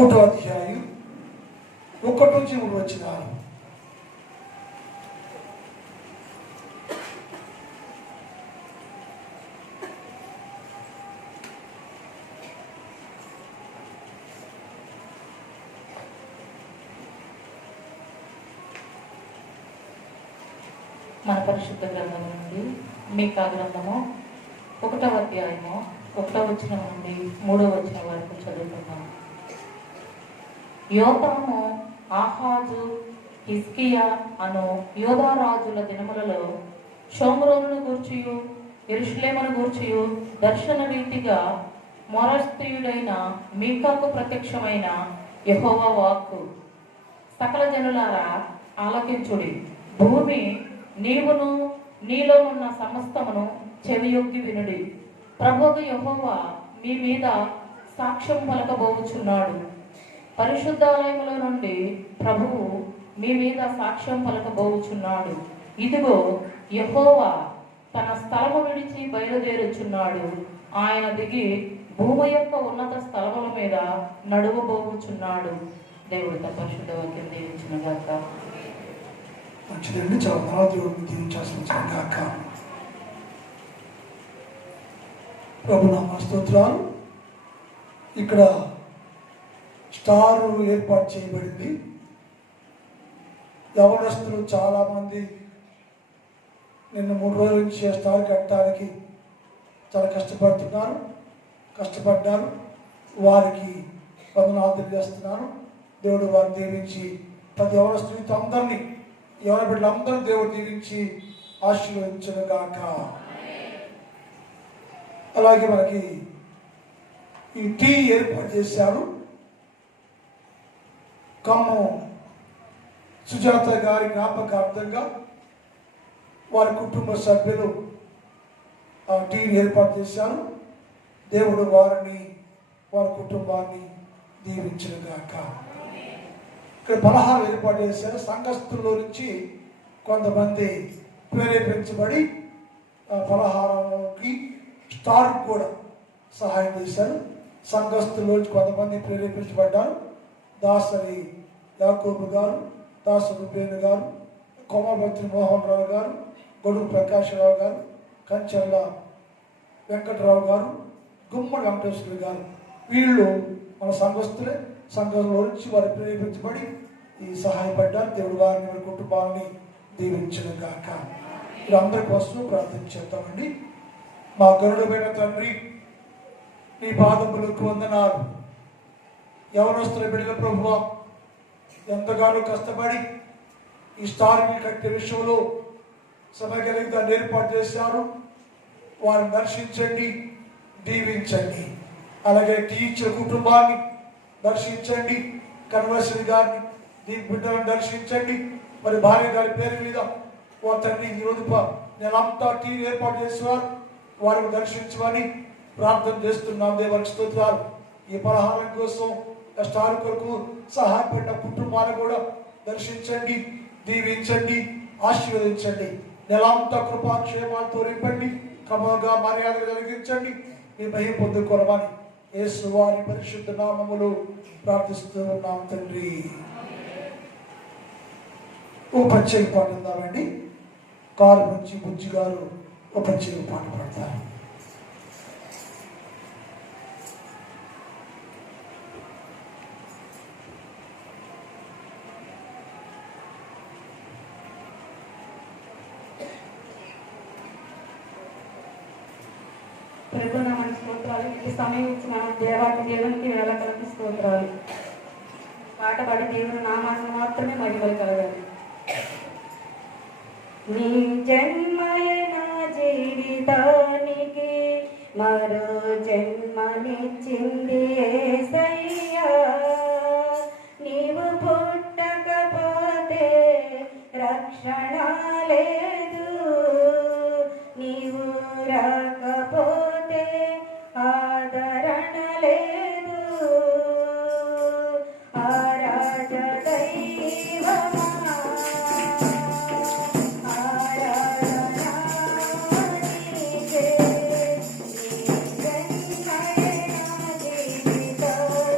1వ అధ్యాయం 1-3 వచనాలు. మన పరిశుద్ధ గ్రంథం నుండి మీకా గ్రంథము 1వ అధ్యాయము 1వ వచనం నుండి 3వ వచనం వరకు చదువుతున్నాము. యోతాము, ఆహాజు, హిజ్కియా అను యోధారాజుల దినములలో షోమ్రోనును గూర్చియు యెరూషలేమును గూర్చియు దర్శన రీతిగా మొరస్తీయుడైన మీకాకు ప్రత్యక్షమైన యెహోవా వాక్కు. సకల జనులారా ఆలకించుడి, భూమి నీవును నీలో ఉన్న సమస్తమును చెవియొగ్గి వినుడి. ప్రభువు యెహోవా మీ మీద సాక్ష్యం పలకబోచున్నాడు. పరిశుద్ధాలయములో నుండి ప్రభువు మీ మీద సాక్ష్యం పలకబోచున్నాడు. ఇదిగో యెహోవా తన స్థలము విడిచి బయలుదేరుచున్నాడు. ఆయన దిగి భూమి యొక్క ఉన్నత స్థలముల మీద నడువబోచున్నాడు. దేవుడు తన పరిశుద్ధ వాక్యం దీవించునుగాక. మంచిదండి. చాలా బాగా దేవుడిని దీవించాల్సిన గాక. ప్రభునామ స్తోత్రాలు. ఇక్కడ స్టార్ ఏర్పాటు చేయబడింది. యవనస్తులు చాలామంది నిన్న 3 రోజుల నుంచి స్టార్ కట్టడానికి చాలా కష్టపడ్డారు. వారికి వందనాలు తెలియజేస్తున్నాను. దేవుడు వారిని దీవించి ప్రతి యవనస్తులతో అందరినీ యవన బిడ్డలందరూ దేవుడు దీవించి ఆశీర్వదించును గాక. అలాగే మనకి ఈ టీ ఏర్పాటు చేశారు. ఖమ్మం సుజాత గారి జ్ఞాపకార్థంగా వారి కుటుంబ సభ్యులు ఆ టీని ఏర్పాటు చేశారు. దేవుడు వారిని వారి కుటుంబాన్ని దీవించును గాక. ఇక్కడ పలహారం ఏర్పాటు చేశారు. సంఘస్థుల్లో నుంచి కొంతమంది ప్రేరేపించబడి పలహారానికి స్టార్ కూడా సహాయం చేశారు. సంఘస్థుల్లో నుంచి కొంతమంది ప్రేరేపించబడ్డారు. దాసరి యాకోబు గారు, దాసరి పేరు గారు, కొమరభద్రి మోహన్ రావు గారు, గొడుగు ప్రకాశరావు గారు, కంచెల్ల వెంకటరావు గారు, గుమ్మడి వెంకటేశ్వర గారు, వీళ్ళు మన సంఘస్థులే. సంఘంలో నుంచి వారు ప్రేరేపించబడి ఈ సహాయపడ్డారు. దేవుడు వారిని వారి కుటుంబాన్ని దీవించును గాక. వీరందరి కోసం ప్రార్థన చేద్దామండి. మా గరుడమైన తండ్రి, నీ పాదములకు వందనాలు. యవనస్తుల బిడ్డల ప్రభువా, ఎంతగానో కష్టపడి ఈ స్టార్ని కట్టే విషయంలో సమగ్రంగా దాన్ని ఏర్పాటు చేశారు. వారిని దర్శించండి, దీవించండి. అలాగే టీచర్ కుటుంబాన్ని దర్శించండి. కన్వర్సరీ గారిని, దీని బిడ్డలను దర్శించండి. మరి భార్య గారి పేరు మీద వారి తండ్రి ఈరోజు నెలంతా టీ ఏర్పాటు చేసేవారు. వారిని దర్శించమని ప్రార్థన చేస్తున్నాం. దేవునికి స్తోత్రాలు. ఈ పలహారం కోసం స్టార్ కొరకు సహాయపడిన కుటుంబాన్ని కూడా దర్శించండి, దీవించండి, ఆశీర్వదించండి. నెలంతా కృపాక్షేమాలతో నింపండి. క్రమంగా మర్యాద కలిగించండి. మీ మహిమ పొందుకోరమని యేసు వారి పరిశుద్ధ నామములో ప్రార్థిస్తూ ఉన్నాం తండ్రి. ఓ ప్రత్యేక పాట ఉందామండి. కారు నుంచి బుజ్జి గారు ఒక ప్రత్యేక పాట పాడతారు. ప్రభునామానికి స్తోత్రాలు. ఈ సమయం ఇచ్చిన దేవాన్ని దేవునికి వేళ కలిపి స్తోత్రాలు. పాట పాడి దేవుని నామాన్ని మాత్రమే మహిమలు కలగాలి. నీ జన్మయన జీవితానికి మరో జన్మనిచ్చింది యేసయ్యా. నీవు పుట్టకపోతే రక్షణ లేదు, నీవు రాకపోతే ఆదరణ లేదు. ఆరాధ దైవమా, ఆరాధనా నీకే. నీ జన్మయన జీవితానికి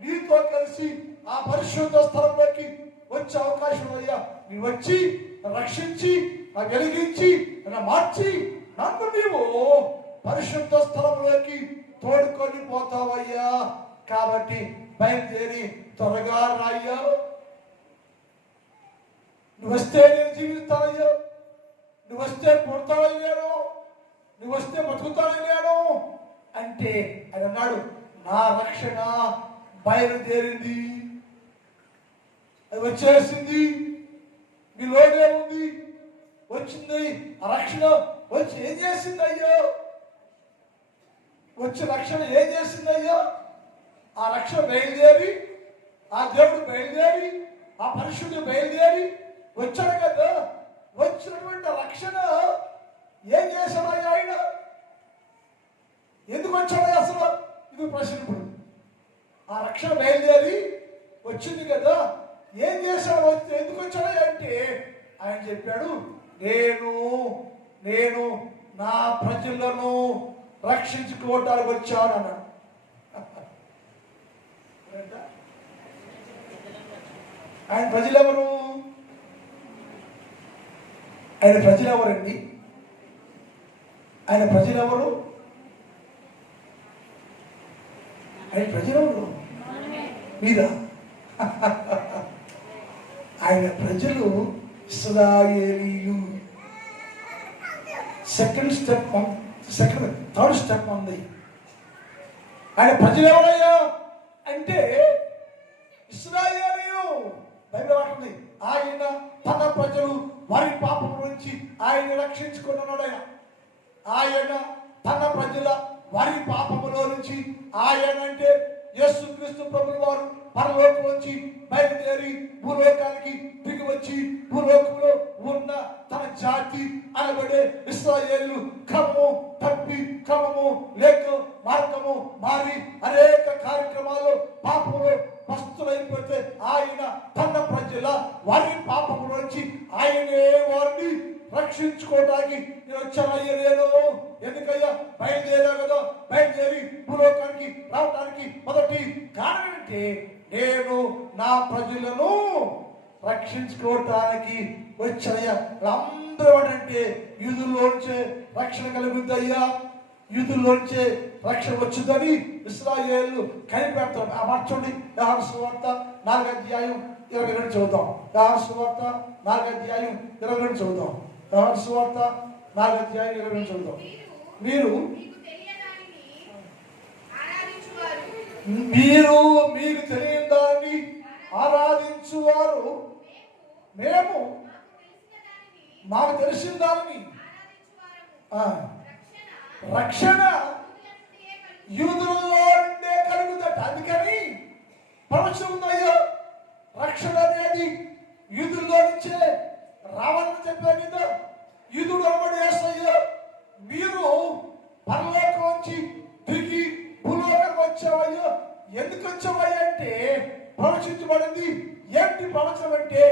నీతో కలిసి ఆ పరిశుద్ధ స్థలంలోకి వచ్చే అవకాశం అయ్యా. నీవు వచ్చి రక్షించి వెలిగించి మార్చి నన్ను నీవు పరిశుద్ధ స్థలంలోకి తోడుకొని పోతావయ్యా. కాబట్టి బయలుదేరి త్వరగా రాయ్యా. నువ్వు వస్తే నేను జీవిస్తానయ్యా, నువ్వు వస్తే పుడతానయ్యాను, నువ్వు వస్తే బతుకుతానయ్యాను అంటే ఆయన అన్నాడు, నా రక్షణ బయలుదేరింది, అది వచ్చేసింది, మీలోనే ఉంది, వచ్చింది. ఆ రక్షణ వచ్చి ఏం చేసింది అయ్యో? వచ్చి రక్షణ ఏం చేసింది అయ్యో? ఆ రక్షణ బయలుదేరి, ఆ దేవుడు బయలుదేరి, ఆ పరిశుద్ధుడు బయలుదేరి వచ్చాడు కదా. వచ్చినటువంటి రక్షణ ఏం చేశాడు ఆయన? ఎందుకు వచ్చాడు అసలు? ఇది ప్రశ్న. ఇప్పుడు ఆ రక్షణ బయలుదేరి వచ్చింది కదా, ఏం చేశాడు? వస్తే ఎందుకు వచ్చాడు అంటే ఆయన చెప్పాడు, నేను నా ప్రజలను రక్షించుకోవటానికి వచ్చాను అన్నాడు. ఆయన ప్రజలెవరు? ఆయన ప్రజలెవరండి? ఆయన ప్రజలెవరు? ఆయన ప్రజలెవరు? మీరా? ఆయన ప్రజలు ఇశ్రాయేలీయులు. థర్డ్ స్టెప్ ఉంది. ఆయన ప్రజలు ఎవరయ్యా అంటే ఇశ్రాయేలీయులు. బైబిల్ అంటుంది, ఆయన తన ప్రజలు వారి పాపం నుంచి ఆయన రక్షించుకున్నాడు. ఆయన తన ప్రజల వారి పాపములో నుంచి ఆయన అంటే యేసుక్రీస్తు ప్రభువు వారు పరలోకం నుంచి బయలుదేరి భూలోకానికి దిగి వచ్చి భూలోకంలో ఉన్న తన జాతి అనబడే ఇశ్రాయేలు క్రమము తప్పి క్రమము లేక మార్గము మారి అనేక కార్యక్రమాలు పాపములు వస్తులైపోతే ఆయన తన ప్రజల వారి పాపము నుంచి ఆయనే వారిని రక్షించుకోవడానికి నేను వచ్చానయ్యా. నేను ఎందుకయ్యా బయలుదేరా కదా, బయలుదేరి భూలోకానికి రావడానికి మొదటి కారణం ఏంటి? నేను నా ప్రజలను రక్షించుకోవటానికి వచ్చానయ్యా. అందరూ అంటే యూదుల్లోంచే రక్షణ కలుగుద్దయ్యా, యూదుల్లోంచే రక్షణ వచ్చిందని ఇశ్రాయేలు కనిపెడతారు. ఆ మాట చూడండి, యోహాను సువార్త 4:22 చదువుతాం. యోహాను సువార్త 4:22 చదువుతాం. యోహాను సువార్త 4:22 చదువుతాం. మీరు మీకు తెలియని దాన్ని ఆరాధించువారు, మేము మాకు తెలిసిన దానిని రక్షణ యూదులలో ఉండే కలుగుదట. అందుకని ప్రవచనం ఉందయ్యో, రక్షణ అనేది యూదుల్లో నుంచే రావాలని చెప్పారు కదా. యూదుడు అనబడి వేస్తాయ్యో, మీరు పరలోకం నుంచి తిరిగి భూలోకం వచ్చావయ్యో. ఎందుకు వచ్చావయ్యా అంటే ప్రవచించబడింది. ఏంటి ప్రవచనం అంటే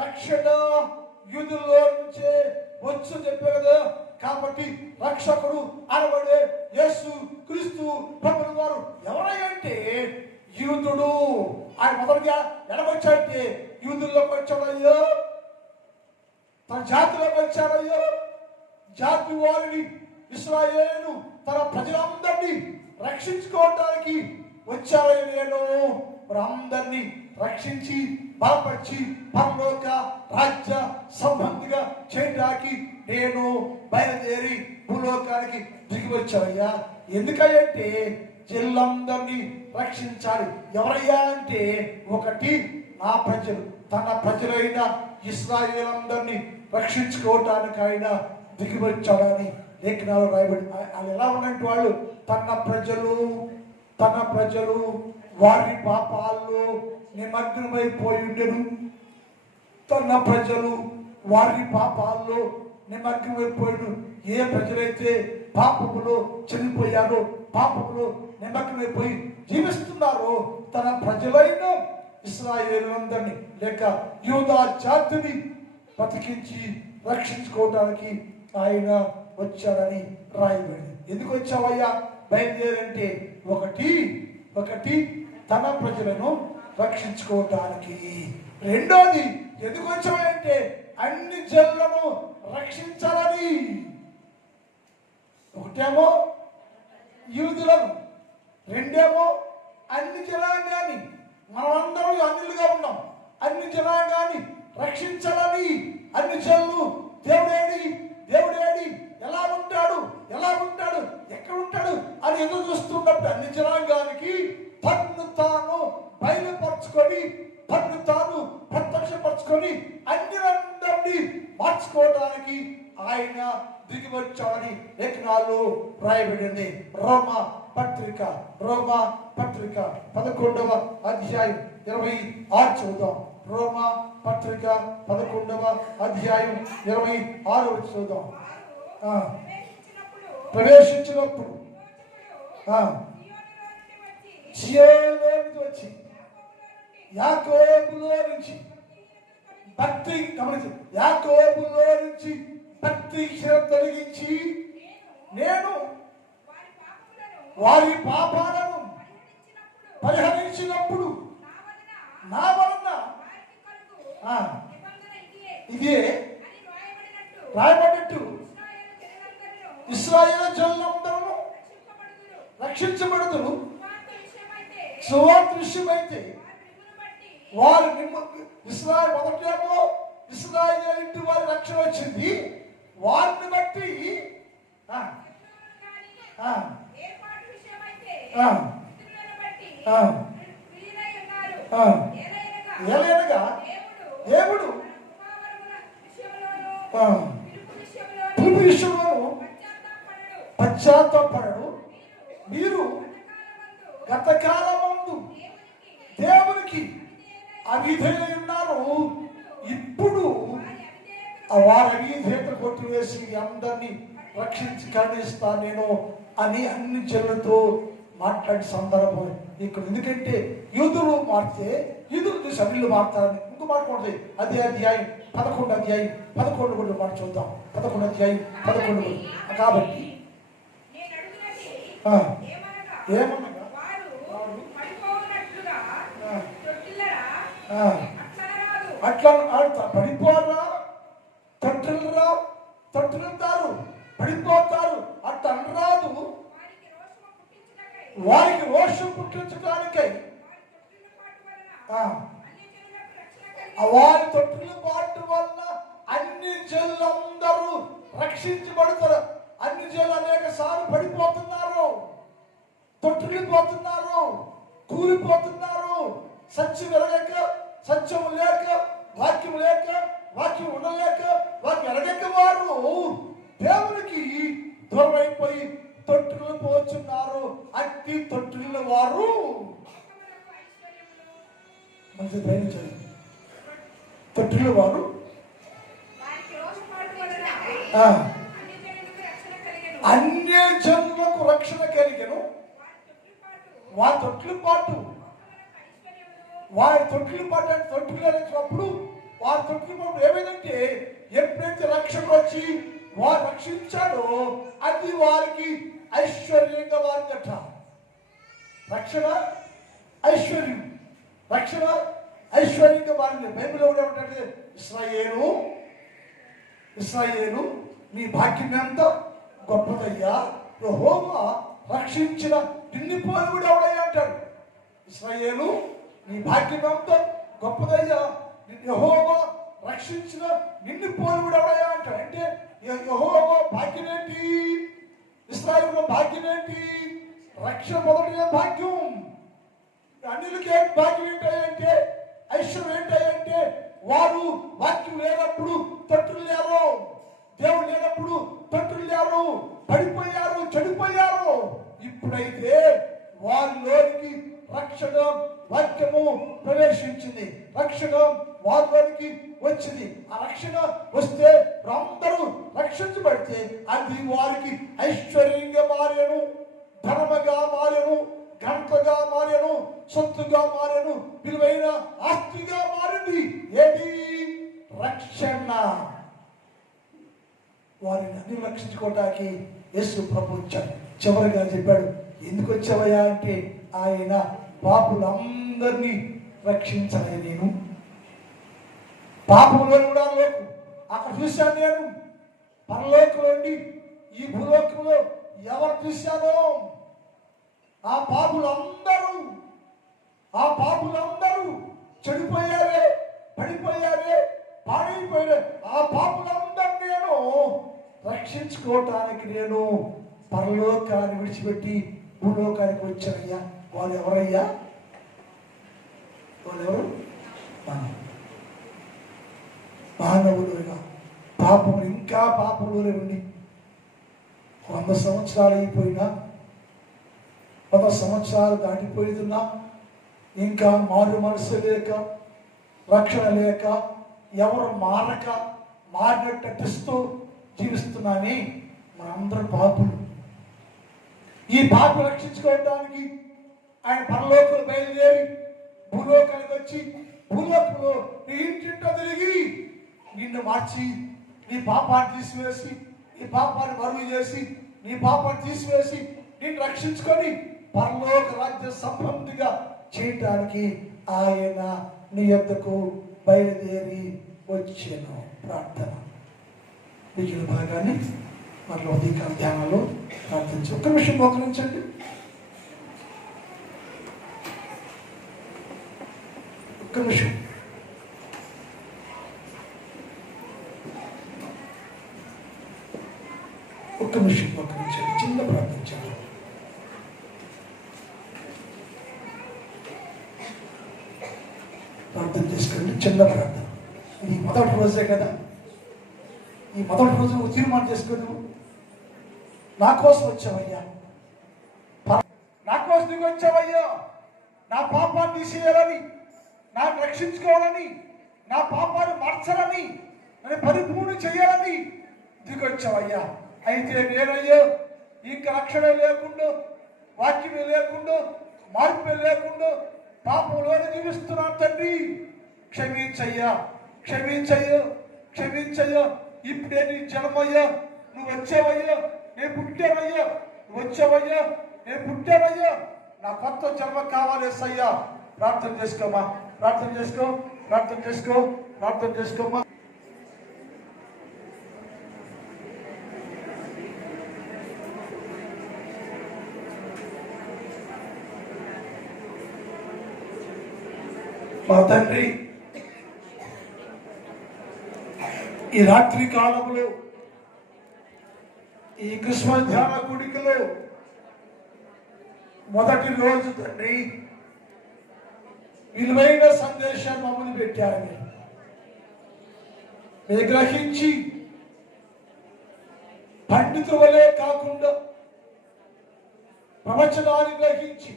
రక్షణ యూదుల్లో నుంచే వచ్చు చెప్పే కదా. కాబట్టి రక్షకుడు అనబడే యేసు క్రీస్తు ప్రభువు వారు ఎవరంటే యూదుడు. ఆయన మొదటిగా ఎడవచ్చాడంటే యూదుల్లోకి వచ్చాడయ్యో, తన జాతిలోకి వచ్చాడయ్యో. జాతి వారిని ఇశ్రాయేలు తన ప్రజలందరినీ రక్షించుకోవడానికి వచ్చాడయ్య. నేను మరి అందరినీ రక్షించి బలపరిచి పరలోక రాజ్య సంబంధిగా చేయడానికి నేను బయలుదేరి భూలోకానికి దిగి వచ్చావయ్యా. ఎందుకంటే జిల్లందరినీ రక్షించాలి. ఎవరయ్యా అంటే ఒకటి నా ప్రజలు, తన ప్రజలైన ఇశ్రాయేలందరినీ రక్షించుకోవటానికి ఆయన దిగి వచ్చాడని లేఖనాలు రాయబడి. వాళ్ళు ఎలా ఉన్నట్టు వాళ్ళు తన ప్రజలు వారి పాపాల్లో నిమగ్నమైపోయి ఉండరు. తన ప్రజలు వారి పాపాల్లో నిమగ్నమైపోయాడు. ఏ ప్రజలైతే పాపములో చనిపోయారో, పాపములో నిమగ్నమైపోయి జీవిస్తున్నారో, తన ప్రజలైన ఇశ్రాయేలులందరినీ లేక యూదా జాతిని బతికించి రక్షించుకోవడానికి ఆయన వచ్చాడని రాయబడింది. ఎందుకు వచ్చావయ్యా బయలుదేరంటే ఒకటి తన ప్రజలను రక్షించుకోవటానికి. రెండోది ఎందుకు వచ్చామంటే అన్ని జనులను రక్షించాలని. ఒకటేమో యూదులను, రెండేమో అన్ని జనాంగాన్ని. మనమందరం అన్యులుగా ఉన్నాం. అన్ని జనాంగాన్ని రక్షించాలని. అన్ని జనులు దేవుడేడి, దేవుడేడి, ఎలా ఉంటాడు, ఎలా ఉంటాడు, ఎక్కడ ఉంటాడు అని ఎదురు చూస్తున్నప్పుడు అన్ని జనాంగానికి తన్ను తాను బయలుపరుచుకొని, తన్ను తాను ప్రత్యక్షపరుచుకొని అన్యులందరినీ మార్చుకోవడానికి ఆయన దిగి వచ్చాడని లేఖనాల్లో రాయబడింది. రోమా పత్రిక 11వ అధ్యాయం 26 చూద్దాం. రోమా పత్రిక 11వ అధ్యాయం 26 చూద్దాం. ప్రవేశించినప్పుడు సియోనులో నుంచి వచ్చి, యాకోబులో నుంచి భక్తి గమనించి, యాకోబులో నుంచి భక్తి క్షీరం తొలగించి నేను వారి పాపాలను పరిహరించినప్పుడు నా వలన ఇదే రాయబడినట్టు ఇశ్రాయేలు జనులందరూ రక్షించబడుదురు. సువార్త విషయమైతే వారు ఇశ్రాయేలు మొదటేమో ఇశ్రాయేలు ఇంటి వారి రక్షణ వచ్చింది. వారిని బట్టి ఏలైనగా దేవుడు పిలుపు విషయంలోనూ పశ్చాత్తాపడడు. మీరు గతకాలమందు దేవునికి అవిధేయులై ఉన్నారు. ఇప్పుడు వారి అవిధేయత కొట్టివేసి అందరినీ రక్షించి కరుణిస్తాను నేను అని అన్ని జనులతో మాట్లాడే సందర్భం ఇక్కడ. ఎందుకంటే యూదులు మారితే యూదులు చూసి అవిళ్ళు మారుతారని ఇంకో మాట్లాడుతుంది. అదే అధ్యాయం 11 కూడా మాట చూద్దాం. 11 కాబట్టి ఏమనగా అట్లా పడిపోరా, తొట్టిల్లుతారు, పడిపోతారు. అట్లా అనరాదు. వారికి రోషం పుట్టించడానికై వారి తొట్టిల్లు పాటు వల్ల అన్ని జనులందరూ రక్షించబడతారు. అన్ని జనులు అనేక సార్లు పడిపోతున్నారు, తొట్టిల్లిపోతున్నారు, కూలిపోతున్నారు. సత్యం ఎరగక, సత్యం లేక, వాక్యం లేక, వాక్యం ఉండలేక, వాక్యం ఎరగక వారు దేవునికి దూరమైపోయి తొట్టిల్లు పోతున్నారు. అట్టి తొట్టిల్లు వారు మంచి ధైర్యం. తొట్టిల్లు వారు అన్య జన్మకు రక్షణ కలిగను. వారి తొట్టిల్లు పాటు అంటే తొట్టిల్లు అనేటప్పుడు వారి తొట్టిల్లు పాటు ఏమైందంటే ఎప్పుడైతే రక్షణ వచ్చి వారు రక్షించాడో అది వారికి ఐశ్వర్యంగా వారిదట. రక్షణ ఐశ్వర్యం, రక్షణ ఐశ్వర్యంగా వారింది. బైబిల్ కూడా ఏమంటే ఇశ్రాయేలు నీ భాగ్యం ఎంత గొప్పదయ్యా, యెహోవా రక్షించిన నిన్ను పోలివాడు ఎవడయ్యా అంటాడు. ఇశ్రాయేలు నీ భాగ్యం ఎంత గొప్పదయ్యా, యెహోవా రక్షించిన నిన్ను పోలివాడు ఎవడయ్యా అంటాడు. అంటే యెహోవా భాగ్యం ఏంటి, ఇశ్రాయేలు భాగ్యం ఏంటి? రక్షణ మొదటి భాగ్యం. అన్నిలకి భాగ్యం ఏంటంటే, ఐశ్వర్యం ఏంటంటే వారు వాక్యం లేనప్పుడు తొట్టులేరు, దేవుడు లేనప్పుడు తొట్టులేరు, పడిపోయారు, చెడిపోయారు. ఇప్పుడైతే వారిలోనికి రక్షణ వాక్యము ప్రవేశించింది, రక్షణ వారిలోనికి వచ్చింది. ఆ రక్షణ వస్తే అందరూ రక్షించబడితే అది వారికి ఐశ్వర్యంగా మారేను, ధర్మగా మారేను, గంటగా మారేను, సొత్తుగా మారేను, విలువైన ఆస్తిగా మారింది. ఏది? రక్షణ. వారిని అన్ని రక్షించుకోవటానికి యేసు ప్రభు వచ్చాడు. చివరిగా చెప్పాడు, ఎందుకు వచ్చావయ్యా అంటే ఆయన పాపులందరినీ రక్షించలే నేను. పాపంలో కూడా లేకు అక్కడ చూశాను నేను. పరలోకంలోండి ఈ భూలోకంలో ఎవరు చూశానో ఆ పాపులందరూ చెడిపోయారే, పడిపోయారే, పాడైపోయారే. ఆ పాపులందరూ నేను రక్షించుకోవటానికి నేను పరలోకాన్ని విడిచిపెట్టి భూలోకానికి వచ్చానయ్యా. వాళ్ళు ఎవరయ్యా? వాళ్ళెవరు? మానవులుగా పాపములు ఇంకా పాపంలోనే ఉండి 100 సంవత్సరాలు అయిపోయినా, 100 సంవత్సరాలు దాటిపోయినా ఇంకా మారు మనసు లేక, రక్షణ లేక, ఎవరు మారినట్టు నటిస్తూ జీవిస్తున్నాని మనందరం పాపులు. ఈ పాపం రక్షించుకోవడానికి ఆయన పరలోకంలో బయలుదేరి భూలోకానికి వచ్చి భూలోకంలో నీ ఇంటింటో తిరిగి నిన్ను మార్చి నీ పాపాన్ని తీసివేసి, నీ పాపాన్ని మరుగు చేసి, నీ పాపాన్ని తీసివేసి నిన్ను రక్షించుకొని పరలోక రాజ్య సంబంధిగా చేయటానికి ఆయన నీ యొద్దకు బయలుదేరి వచ్చాను. ప్రార్థన మిగిలిన భాగాన్ని మరలా ఉదయకాల ధ్యానంలో ప్రార్థించి ఒక్క నిమిషం మోకరించండి. ఒక్క నిమిషం. ఒక్క నిమిషం మోకరించండి. చిన్న ప్రార్థించండి. ప్రార్థన చేసుకోండి. చిన్న ప్రార్థన. ఇది మొదటి రోజే కదా. ఈ మొదటి రోజు నువ్వు తీర్మానం చేసుకో. నా కోసం వచ్చావయ్యా, నా కోసం నువ్వు వచ్చావయ్యా. నా పాపాన్ని తీసేయాలని, నాకు రక్షించుకోవాలని, నా పాపాన్ని మార్చాలని, నన్ను పరిపూర్ణ చేయాలని దిగొచ్చావయ్యా. అయితే నేనయ్యా ఇంకా రక్షణ లేకుండా, వాక్యమే లేకుండా, మార్పే లేకుండా పాపంలోనే జీవిస్తున్నాను తండ్రి. క్షమించయ్యా, క్షమించయ్యా, క్షమించయ్యా. ఇప్పుడే నీ జన్మయ్యా, నువ్వు వచ్చావయ్యా, నేను పుట్టానయ్యా, నువ్వు వచ్చావయ్యా, నేను పుట్టానయ్యా. నా కొత్త జన్మ కావాలేసయ్యా. ప్రార్థన చేసుకోమా, ప్రార్థన చేసుకో, ప్రార్థన చేసుకో, ప్రార్థన చేసుకోమా. మా తండ్రి, ఈ రాత్రి కాలంలో ఈ క్రిస్మస్ ధ్యాన గుడికలో మొదటి రోజు తండ్రి విలువైన సందేశాన్ని మమ్మల్ని పెట్టారు. మీరు గ్రహించి పండితుల వలే కాకుండా ప్రవచనాన్ని గ్రహించి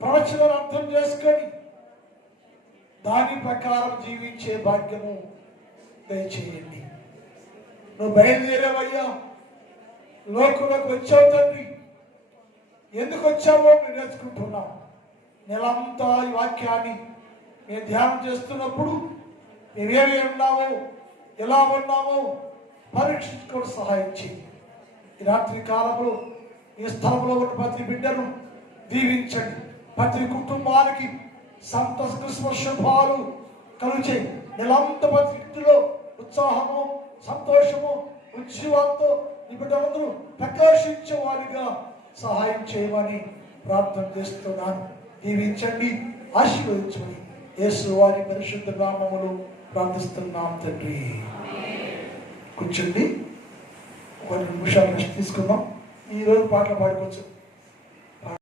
ప్రవచనాన్ని అర్థం చేసుకొని దాని ప్రకారం జీవించే భాగ్యము దయచేయండి. నువ్వు బయలుదేరావయ్యా, లోకంలోకి వచ్చావు తండ్రి. ఎందుకు వచ్చావో మేము నేర్చుకుంటున్నాం. నెలంతా ఈ వాక్యాన్ని మేము ధ్యానం చేస్తున్నప్పుడు మేమేమి ఉన్నామో, ఎలా ఉన్నామో పరీక్షించుకోవడం సహాయం చేయండి. ఈ రాత్రి కాలంలో ఈ స్థలంలో ఉన్న ప్రతి బిడ్డను దీవించండి. ప్రతి కుటుంబానికి సంతోష క్రిస్మస్ శుభాలు కలుచే. నెలంతా ప్రతి ఇంటిలో ఉత్సాహము, సంతోషము, ఉత్సవంతో ఈ బిడ్డలందరూ ప్రకాశించే వారిగా సహాయం చేయమని ప్రార్థన చేస్తున్నాను. దీవించండి, ఆశీర్వదించండి. యేసు వారి పరిశుద్ధ నామములో ప్రార్థిస్తున్నాం తండ్రి. కూర్చోండి, కొన్ని నిమిషాలు రెస్ట్ తీసుకుందాం. ఈరోజు పాటలు పాడుకోవచ్చు.